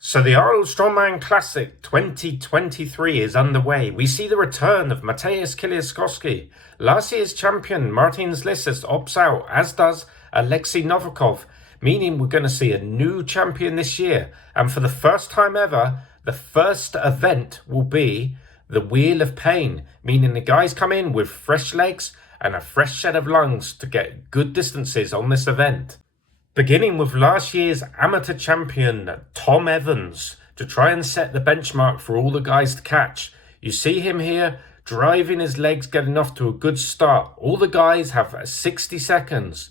So the Arnold Strongman Classic 2023 is underway. We see the return of Mateusz Kieliszkowski. Last year's champion Martin Zlisas opts out, as does Alexei Novikov, meaning we're going to see a new champion this year. And for the first time ever, the first event will be the Wheel of Pain, meaning the guys come in with fresh legs and a fresh set of lungs to get good distances on this event. Beginning with last year's amateur champion, Tom Evans, to try and set the benchmark for all the guys to catch. You see him here, driving his legs, getting off to a good start. All the guys have 60 seconds.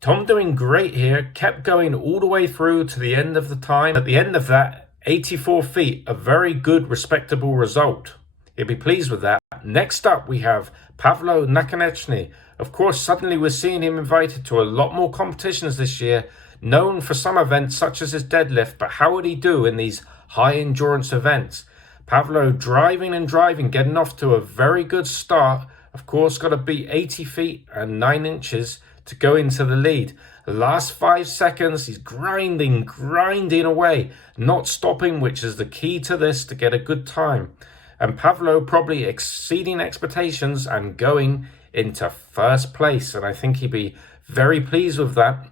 Tom doing great here, kept going all the way through to the end of the time. At the end of that, 84 feet, a very good, respectable result. He'll be pleased with that. Next up, we have Pavlo Nakonechny. Of course, suddenly we're seeing him invited to a lot more competitions this year, known for some events such as his deadlift, but how would he do in these high endurance events? Pavlo driving and driving, getting off to a very good start. Of course, got to beat 80 feet and 9 inches to go into the lead. The last 5 seconds, he's grinding away, not stopping, which is the key to this to get a good time. And Pavlo probably exceeding expectations and going into first place, and I think he'd be very pleased with that.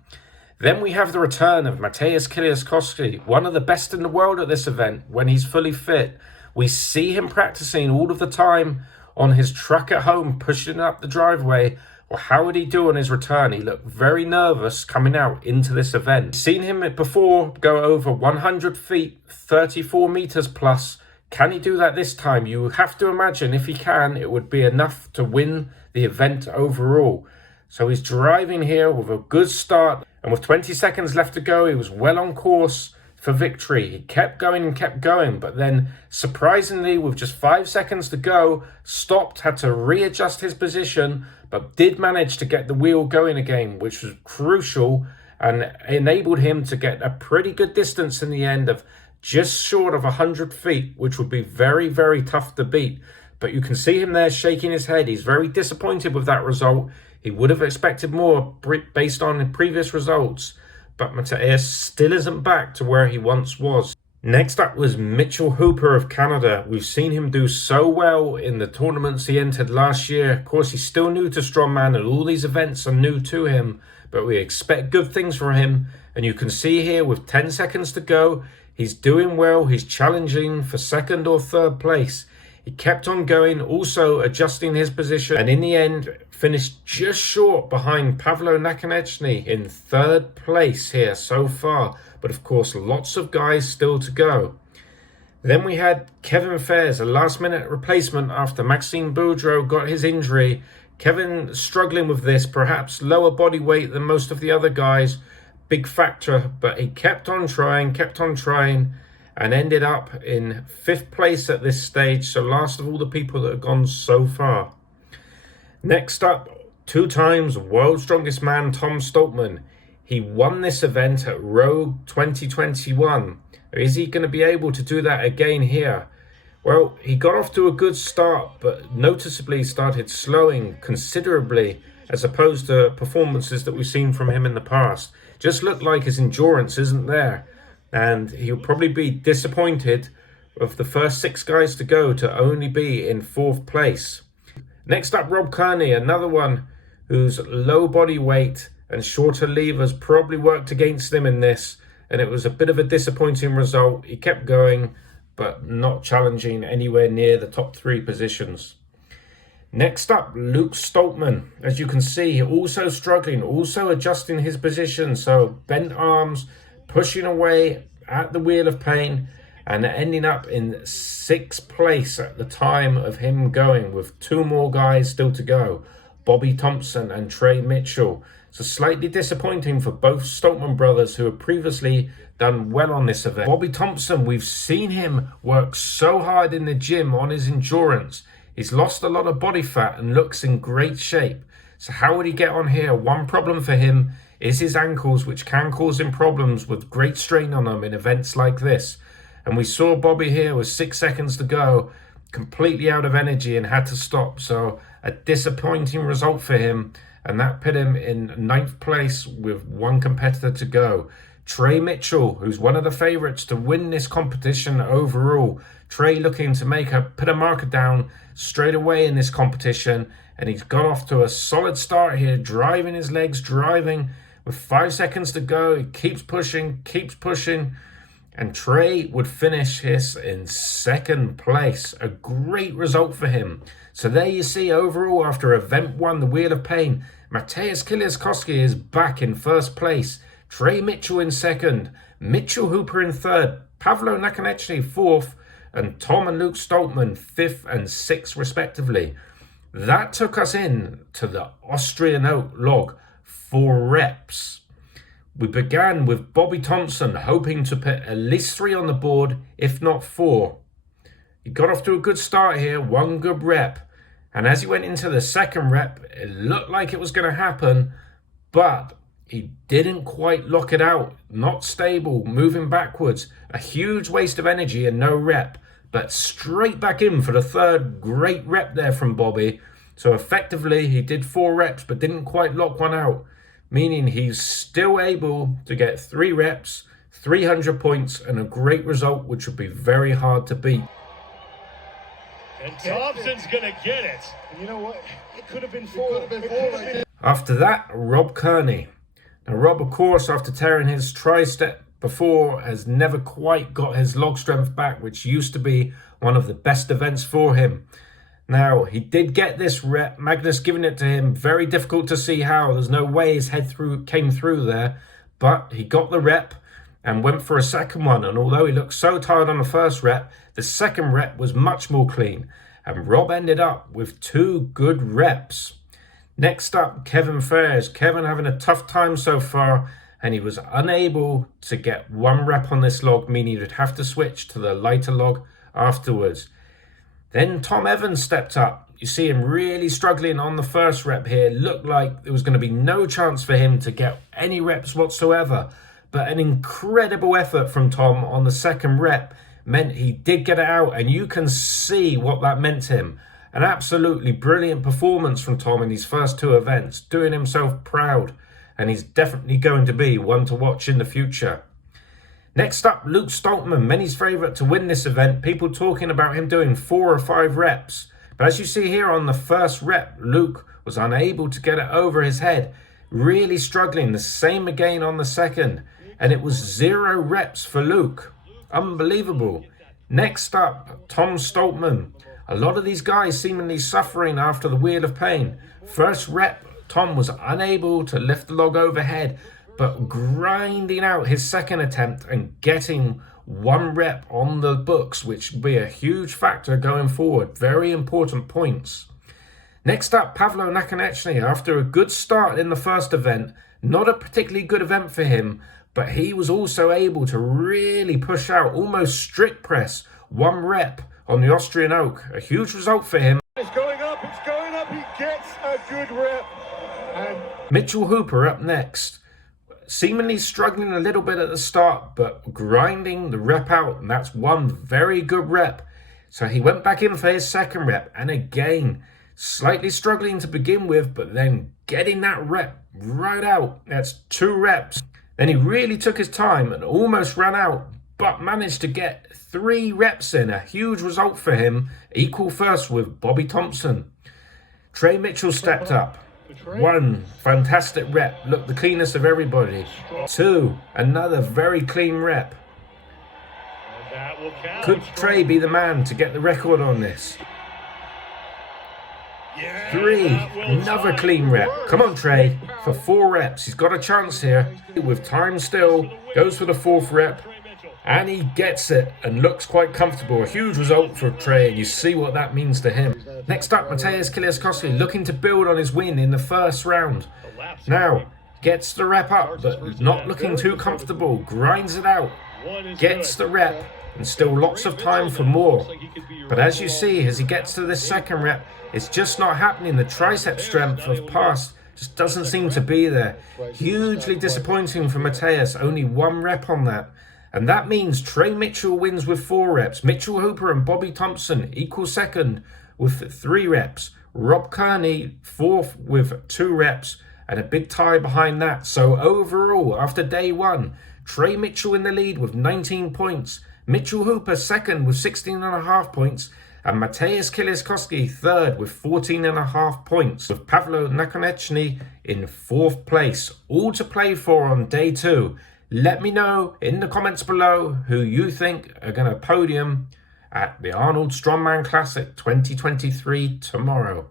Then we have the return of Mateusz Kieliszkowski, one of the best in the world at this event when he's fully fit. We see him practicing all of the time on his truck at home, pushing up the driveway. Well, how would he do on his return? He looked very nervous coming out into this event. Seen him before go over 100 feet, 34 meters plus. Can he do that this time? You have to imagine if he can, it would be enough to win the event overall. So he's driving here with a good start, and with 20 seconds left to go, he was well on course for victory. He kept going, but then surprisingly, with just 5 seconds to go, stopped, had to readjust his position, but did manage to get the wheel going again, which was crucial and enabled him to get a pretty good distance in the end of just short of 100 feet, which would be very, very tough to beat. But you can see him there shaking his head. He's very disappointed with that result. He would have expected more based on previous results. But Mateusz still isn't back to where he once was. Next up was Mitchell Hooper of Canada. We've seen him do so well in the tournaments he entered last year. Of course, he's still new to Strongman and all these events are new to him. But we expect good things from him. And you can see here with 10 seconds to go, he's doing well. He's challenging for second or third place. He kept on going, also adjusting his position, and in the end finished just short behind Pavlo Nakonechny in third place here so far. But of course, lots of guys still to go. Then we had Kevin Fairs, a last-minute replacement after Maxime Boudreau got his injury. Kevin struggling with this, perhaps lower body weight than most of the other guys. Big factor, but he kept on trying, and ended up in 5th place at this stage, so last of all the people that have gone so far. Next up, 2 times world's strongest man Tom Stoltman. He won this event at Rhodes 2021. Is he going to be able to do that again here? Well, he got off to a good start, but noticeably started slowing considerably as opposed to performances that we've seen from him in the past. Just looked like his endurance isn't there. And he'll probably be disappointed of the first 6 guys to go to only be in 4th place. Next up, Rob Kearney, another one whose low body weight and shorter levers probably worked against him in this. And it was a bit of a disappointing result. He kept going, but not challenging anywhere near the top 3 positions. Next up, Luke Stoltman. As you can see, also struggling, also adjusting his position. So bent arms, pushing away at the Wheel of Pain, and ending up in 6th place at the time of him going, with 2 more guys still to go, Bobby Thompson and Trey Mitchell. So slightly disappointing for both Stoltman brothers, who have previously done well on this event. Bobby Thompson, we've seen him work so hard in the gym on his endurance. He's lost a lot of body fat and looks in great shape. So how would he get on here? One problem for him is his ankles, which can cause him problems with great strain on them in events like this. And we saw Bobby here with 6 seconds to go, completely out of energy and had to stop. So a disappointing result for him, and that put him in 9th place with 1 competitor to go. Trey Mitchell, who's one of the favourites to win this competition overall. Trey looking to put a marker down straight away in this competition, and he's got off to a solid start here, driving his legs, driving with 5 seconds to go. He keeps pushing, and Trey would finish this in second place. A great result for him. So there you see, overall, after event 1, the Wheel of Pain, Mateusz Kieliszkowski is back in first place. Trey Mitchell in second, Mitchell Hooper in third, Pavlo Nakonechny fourth, and Tom and Luke Stoltman fifth and sixth respectively. That took us in to the Austrian Oak log for reps. We began with Bobby Thompson hoping to put at least 3 on the board, if not 4. He got off to a good start here, 1 good rep. And as he went into the second rep, it looked like it was going to happen, but he didn't quite lock it out. Not stable, moving backwards. A huge waste of energy and no rep, but straight back in for the third great rep there from Bobby. So effectively, he did 4 reps, but didn't quite lock one out, meaning he's still able to get 3 reps, 300 points, and a great result, which would be very hard to beat. And Thompson's going to get it. And you know what? It could have been 4. After that, Rob Kearney. Now, Rob, of course, after tearing his tricep before, has never quite got his log strength back, which used to be one of the best events for him. Now, he did get this rep, Magnus giving it to him. Very difficult to see how. There's no way his head came through there. But he got the rep and went for a second one. And although he looked so tired on the first rep, the second rep was much more clean. And Rob ended up with 2 good reps. Next up, Kevin Fares. Kevin having a tough time so far, and he was unable to get 1 rep on this log, meaning he would have to switch to the lighter log afterwards. Then Tom Evans stepped up. You see him really struggling on the first rep here. Looked like there was going to be no chance for him to get any reps whatsoever. But an incredible effort from Tom on the second rep meant he did get it out, and you can see what that meant to him. An absolutely brilliant performance from Tom in these first 2 events, doing himself proud, and he's definitely going to be one to watch in the future. Next up, Luke Stoltman, many's favourite to win this event, people talking about him doing 4 or 5 reps. But as you see here on the first rep, Luke was unable to get it over his head, really struggling. The same again on the second, and it was 0 reps for Luke. Unbelievable. Next up, Tom Stoltman. A lot of these guys seemingly suffering after the Wheel of Pain. First rep, Tom was unable to lift the log overhead, but grinding out his second attempt and getting 1 rep on the books, which will be a huge factor going forward. Very important points. Next up, Pavlo Nakonechny. After a good start in the first event, not a particularly good event for him, but he was also able to really push out, almost strict press, 1 rep on the Austrian Oak. A huge result for him. It's going up, he gets a good rep. And Mitchell Hooper up next. Seemingly struggling a little bit at the start, but grinding the rep out, and that's 1 very good rep. So he went back in for his second rep, and again, slightly struggling to begin with, but then getting that rep right out. That's 2 reps. Then he really took his time and almost ran out, but managed to get 3 reps in. A huge result for him, equal first with Bobby Thompson. Trey Mitchell stepped up. 1 fantastic rep, looked the cleanest of everybody. 2, another very clean rep. Could Trey be the man to get the record on this? 3, another clean rep. Come on, Trey, for 4 reps. He's got a chance here. With time still, goes for the 4th rep, and he gets it and looks quite comfortable. A huge result for Trey, and you see what that means to him. Next up, Mateusz Kieliszkowski looking to build on his win in the first round. Now, gets the rep up, but not looking too comfortable. Grinds it out, gets the rep, and still lots of time for more. But as you see, as he gets to this second rep, it's just not happening. The tricep strength of past just doesn't seem to be there. Hugely disappointing for Mateusz, only 1 rep on that. And that means Trey Mitchell wins with 4 reps. Mitchell Hooper and Bobby Thompson equal second with 3 reps. Rob Kearney 4th with 2 reps, and a big tie behind that. So overall, after day 1, Trey Mitchell in the lead with 19 points. Mitchell Hooper second with 16.5 points. And Mateusz Kieliszkowski third with 14.5 points, with Pavlo Nakonechny in fourth place. All to play for on day 2. Let me know in the comments below who you think are going to podium at the Arnold Strongman Classic 2023 tomorrow.